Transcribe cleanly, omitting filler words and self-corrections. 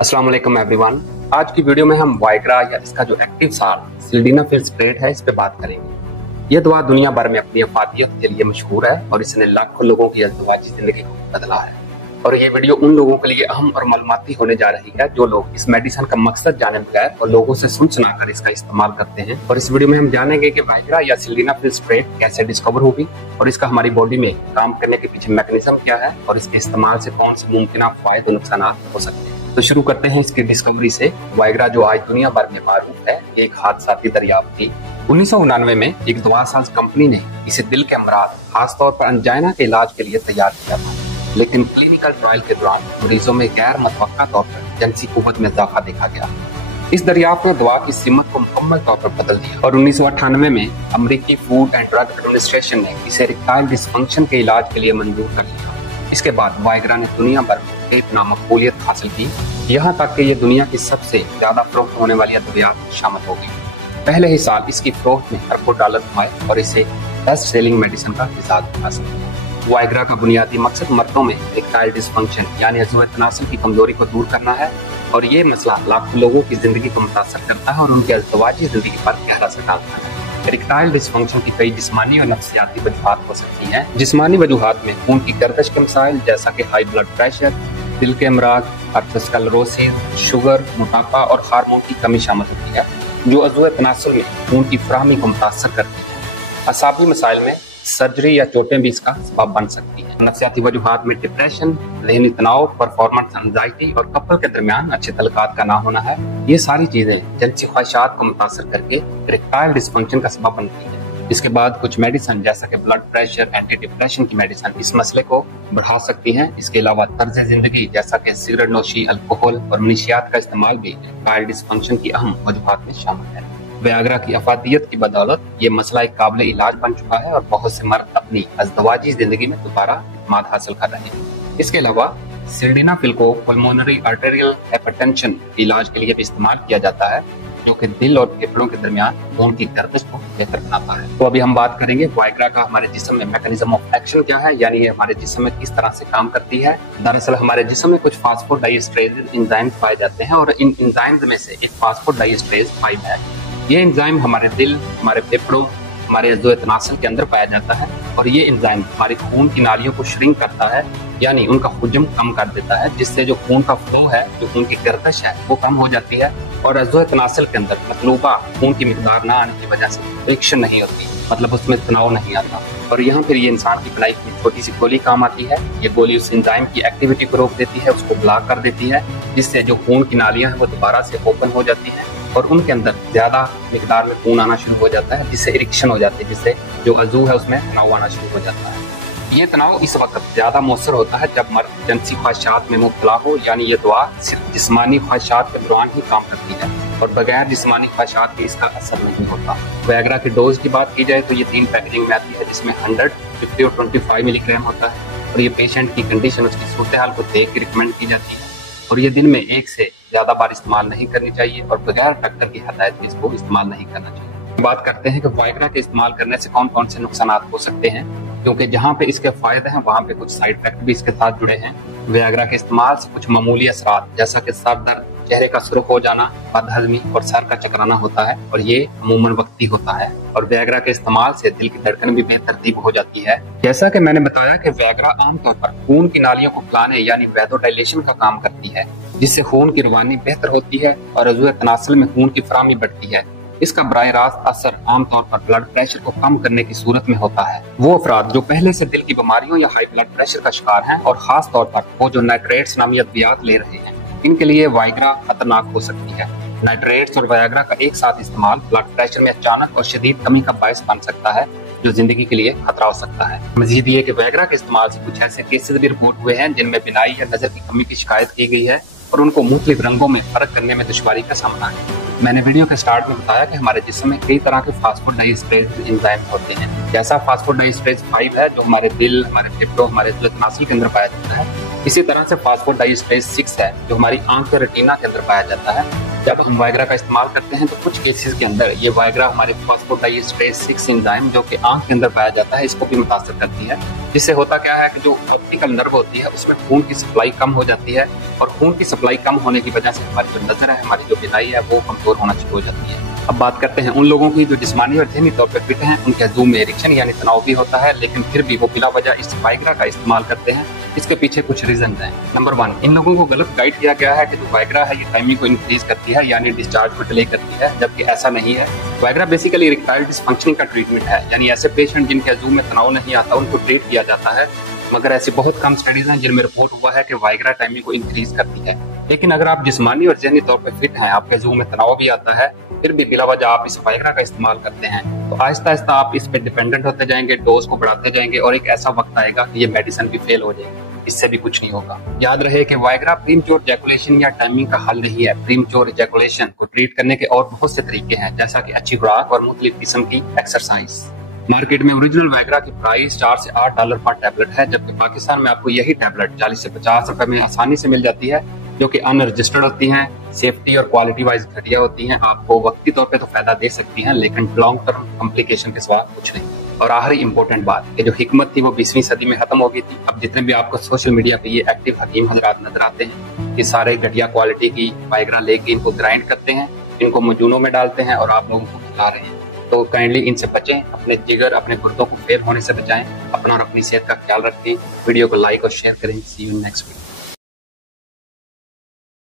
अस्सलाम वालेकुम एवरीवन। आज की वीडियो में हम वाइग्रा या इसका जो एक्टिव सार सिल्डेनाफिल स्प्रेड है इस पे बात करेंगे। यह दवा दुनिया भर में अपनी अफादियत के लिए मशहूर है और इसने लाखों लोगों की अज़दवाजी जिंदगी को बदला है। और ये वीडियो उन लोगों के लिए अहम और मालूमाती होने जा रही है जो लोग इस मेडिसिन का मकसद जाने बगैर और लोगों से सुन सुनाकर इसका इस्तेमाल करते हैं। और इस वीडियो में हम जानेंगे कि वाइग्रा या सिल्डेनाफिल स्प्रेड कैसे डिस्कवर होगी और इसका हमारी बॉडी में काम करने के पीछे मैकेनिज्म क्या है और इसके इस्तेमाल से कौन से मुमकिन फायदे नुकसान हो सकते हैं। तो शुरू करते हैं इसकी डिस्कवरी से। वाइग्रा जो आज दुनिया भर में मारूफ है, एक हादसाती दरियाफ्त थी। 1999 में एक दवासाज कंपनी ने इसे दिल के अमराज खासतौर पर अंजाइना के इलाज के लिए तैयार किया था, लेकिन क्लिनिकल ट्रायल के दौरान मरीजों में गैर मुतवक्का तौर पर जिनसी कुव्वत में इजाफा देखा गया। इस दरियाफ्त ने दवा की सीमत को मुकम्मल तौर पर बदल दिया और 1998 में अमेरिकी फूड एंड ड्रग एडमिनिस्ट्रेशन ने इसे इरेक्टाइल डिस्फंक्शन के इलाज के लिए मंजूर कर लिया। इसके बाद वाइग्रा ने दुनिया भर में बेपनाह मकबूलियत हासिल की, यहाँ तक कि ये दुनिया की सबसे ज्यादा फरोख्त होने वाली अद्वियात में शामिल हो गई। पहले ही साल इसकी फरोख्त में अरबों डॉलर कमाए और इसे बेस्ट सेलिंग मेडिसिन का एजाज हासिल किया। वाइग्रा का बुनियादी मकसद मर्दों में इरेक्टाइल डिस्फंक्शन यानी अज़्ज़ुए तनासुल की कमजोरी को दूर करना है और ये मसला लाखों लोगों की जिंदगी को मुतासर करता है और उनकी अज़दवाजी जिंदगी पर गहरा असर डालता है। इरेक्टाइल डिस्फंक्शन की कई जिस्मानी और नफ्सियाती वजूहात हो सकती हैं। जिस्मानी वजूहात में खून की गर्दिश के मसाइल जैसा कि हाई ब्लड प्रेशर, दिल के अमराज, अर्थरोस्क्लेरोसिस, शुगर, मोटापा और हार्मोन की कमी शामिल होती है जो अज़्ज़ुए तनासुल में खून की फराहमी को मुतासर करती है। असाबी मसाइल में सर्जरी या चोटें भी इसका सबब बन सकती है। नफ्सियाती वजूहात में डिप्रेशन, ज़हनी तनाव, परफॉर्मेंस एंजाइटी और कपल के दरमियान अच्छे तल्लुकात का ना होना है। ये सारी चीजें जिनसी ख्वाहिशात को मुतासर करके इरेक्टाइल डिस्फंक्शन का सबब बनती है। इसके बाद कुछ मेडिसिन जैसा कि ब्लड प्रेशर, एंटी डिप्रेशन की मेडिसिन इस मसले को बढ़ा सकती हैं। इसके अलावा तर्ज जिंदगी जैसा कि सिगरेट नोशी, अल्कोहल और मनीशियात का इस्तेमाल भी इरेक्टाइल डिस्फंक्शन की अहम वजूहात में शामिल है। वाइग्रा की अफादियत की बदौलत ये मसला एक काबिल इलाज बन चुका है और बहुत से मर्द अपनी अज़दवाजी जिंदगी में दोबारा इत्मीनान हासिल कर रहे हैं। इसके अलावा सिल्डेनाफिल को पल्मोनरी आर्टेरियल हाइपरटेंशन के इलाज के लिए भी इस्तेमाल किया जाता है जो कि दिल और फेफड़ों के दरमियान खून की गर्दिश को बेहतर बनाता है। तो अभी हम बात करेंगे वाइग्रा का हमारे जिस्म में मैकेनिज्म ऑफ एक्शन क्या है, यानी ये हमारे जिस्म में किस तरह से काम करती है। दरअसल हमारे जिस्म में कुछ फास्फोडाइएस्ट्रेज एंजाइम पाए जाते हैं और इन एंजाइम्स में से एक फास्फोडाइएस्ट्रेज 5 है। ये एंजाइम हमारे दिल, हमारे फेफड़ों, हमारे अज़्ज़ुए तनासुल के अंदर पाया जाता है और ये एंजाइम हमारे खून की नालियों को श्रिंक करता है, यानी उनका हुजम कम कर देता है, जिससे जो खून का फ्लो है, जो खून की गर्दिश है वो कम हो जाती है और अज़्ज़ुए तनासुल के अंदर मतलूबा खून की मिकदार ना आने की वजह से फ्रिक्शन नहीं होती, मतलब उसमें तनाव नहीं आता। और यहाँ फिर ये इंसान की भलाई की छोटी सी गोली काम आती है। ये गोली उस एंजाइम की एक्टिविटी को रोक देती है, उसको ब्लॉक कर देती है, जिससे जो खून की नालियां हैं वो दोबारा से ओपन हो जाती हैं और उनके अंदर ज्यादा मिकदार में खून आना शुरू हो जाता है, जिससे इरिक्शन हो जाती है, जिससे जो अज़ू है उसमें तनाव आना शुरू हो जाता है। ये तनाव इस वक्त ज्यादा मौसर होता है जब मर्द जिनसी ख्वाहिशात में मुब्तला हो, यानी ये दवा सिर्फ जिस्मानी ख्वाहिशात के दौरान ही काम करती है और बगैर जिस्मानी ख्वाहिशात के इसका असर नहीं होता। वाइग्रा की डोज की बात की जाए तो ये 3 पैकेजिंग में आती है, जिसमें 100, 50 और 25 मिलीग्राम होता है और ये पेशेंट की कंडीशन, उसकी सूरत हाल को देख के रिकमेंड की जाती है और ये दिन में 1 से ज्यादा बार इस्तेमाल नहीं करनी चाहिए और बगैर डॉक्टर की हदायत में इसको इस्तेमाल नहीं करना चाहिए। बात करते हैं कि वाइग्रा के इस्तेमाल करने से कौन कौन से नुकसान हो सकते हैं, क्योंकि जहाँ पे इसके फायदे हैं वहाँ पे कुछ साइड इफेक्ट भी इसके साथ जुड़े हैं। वाइग्रा के इस्तेमाल से कुछ मामूली असरात जैसा कि सर दर्द, चेहरे का सुर्ख हो जाना, बदहजमी और सर का चकराना होता है और ये अमूमन वक्ती होता है। और वाइग्रा के इस्तेमाल से दिल की धड़कन भी बेतरतीब हो जाती है। जैसा कि मैंने बताया कि वाइग्रा आमतौर पर खून की नालियों को फैलाने यानी वैसोडाइलेशन का काम करती है, जिससे खून की रवानी बेहतर होती है और अज़्ज़ुए तनासुल में खून की फराहमी बढ़ती है। इसका बराह रास्त असर आमतौर पर ब्लड प्रेशर को कम करने की सूरत में होता है। वो अफराद जो पहले से दिल की बीमारियों या हाई ब्लड प्रेशर का शिकार हैं और खास तौर पर वो जो नाइट्रेट्स नामी अद्वियात ले रहे हैं, इनके लिए वाइग्रा खतरनाक हो सकती है। नाइट्रेट्स और वाइग्रा का एक साथ इस्तेमाल ब्लड प्रेशर में अचानक और शदीद कमी का बायस बन सकता है, जो जिंदगी के लिए खतरा हो सकता है। मजीद ये कि वाइग्रा के इस्तेमाल से कुछ ऐसे केसेस भी रिपोर्ट हुए हैं जिनमें बिनाई या नजर की कमी की शिकायत की गई है और उनको मुख्तलिफ रंगों में फर्क करने में दुश्वारी का सामना है। मैंने वीडियो के स्टार्ट में बताया कि हमारे जिस्म में कई तरह के फास्फोडाइएस्ट्रेज एंजाइम होते हैं। जैसा फास्फोडाइएस्ट्रेज 5 है जो हमारे दिल, हमारे फेफड़ों, हमारे अज़्ज़ुए तनासुल के अंदर पाया जाता है, इसी तरह से फास्फोडाइएस्ट्रेज 6 है जो हमारी आंख के रेटिना के अंदर पाया जाता है जब हम वाइग्रा का इस्तेमाल करते हैं तो कुछ केसेस के अंदर ये वाइग्रा हमारे फॉस्फोडाइएस्ट्रेस 6 एंजाइम जो कि आंख के अंदर पाया जाता है इसको भी मुतासर करती है, जिससे होता क्या है कि जो ऑप्टिकल नर्व होती है उसमें खून की सप्लाई कम हो जाती है और खून की सप्लाई कम होने की वजह से हमारी जो नजर है, हमारी जो बिनाई है वो कमजोर होना शुरू हो जाती है। अब बात करते हैं उन लोगों की जो जिस्मानी और ज़हनी तौर पर फिट हैं, उनके जूम में इरिक्शन यानी तनाव भी होता है, लेकिन फिर भी वो बिला वजह इस वाइग्रा का इस्तेमाल करते हैं। इसके पीछे कुछ रीजन हैं। नंबर 1, इन लोगों को गलत गाइड किया गया है कि जो वाइग्रा है ये टाइमिंग को इंक्रीज करती है यानी डिस्चार्ज को डिले करती है, जबकि ऐसा नहीं है। वाइग्रा बेसिकली इरेक्टाइल डिसफंक्शनिंग का ट्रीटमेंट है, यानी ऐसे पेशेंट जिनके जूम में तनाव नहीं आता उनको ट्रीट किया जाता है, मगर ऐसी बहुत कम स्टडीज हैं जिनमें रिपोर्ट हुआ है कि वाइग्रा टाइमिंग को इंक्रीज करती है। लेकिन अगर आप जिस्मानी और ज़हनी तौर पर फिट हैं, आपके जूम में तनाव भी आता है, फिर भी बिला वजह आप इस वाइग्रा का इस्तेमाल करते हैं, तो आहिस्ता आहिस्ता आप इस पे डिपेंडेंट होते जाएंगे, डोज को बढ़ाते जाएंगे और एक ऐसा वक्त आएगा कि ये मेडिसिन भी फेल हो जाएगी। इससे भी कुछ नहीं होगा। याद रहे कि वाइग्रा प्रीमच्योर इजैकुलेशन या टाइमिंग का हल नहीं है। प्रीमच्योर इजैकुलेशन को ट्रीट करने के और बहुत से तरीके हैं, जैसा कि अच्छी खुराक और मुख्तलिफ किस्म की एक्सरसाइज। मार्केट में ओरिजिनल वाइग्रा की प्राइस $4 से $8 पर टैबलेट है, जबकि पाकिस्तान में आपको यही टैबलेट 40 से 50 रुपए में आसानी से मिल जाती है, जो कि अनरजिस्टर्ड होती हैं, सेफ्टी और क्वालिटी वाइज घटिया होती हैं। आपको वक्ती तौर पे तो फायदा दे सकती हैं, लेकिन लॉन्ग टर्म कॉम्प्लिकेशन के सिवा कुछ नहीं। और आखिरी इंपॉर्टेंट बात कि जो हिकमत थी वो 20वीं सदी में खत्म हो गई थी। अब जितने भी आपको सोशल मीडिया पे ये एक्टिव हकीम हजरात नजर आते हैं, ये सारे घटिया क्वालिटी की वाइग्रा लेके इनको ग्राइंड करते हैं, इनको मजूनों में डालते हैं और आप लोगों को खिला रहे हैं। तो काइंडली इनसे बचें, अपने जिगर अपने गुर्दों को फेल होने से बचाएं, अपना और अपनी सेहत का ख्याल रखें। वीडियो को लाइक और शेयर करें। सी यू नेक्स्ट वीडियो।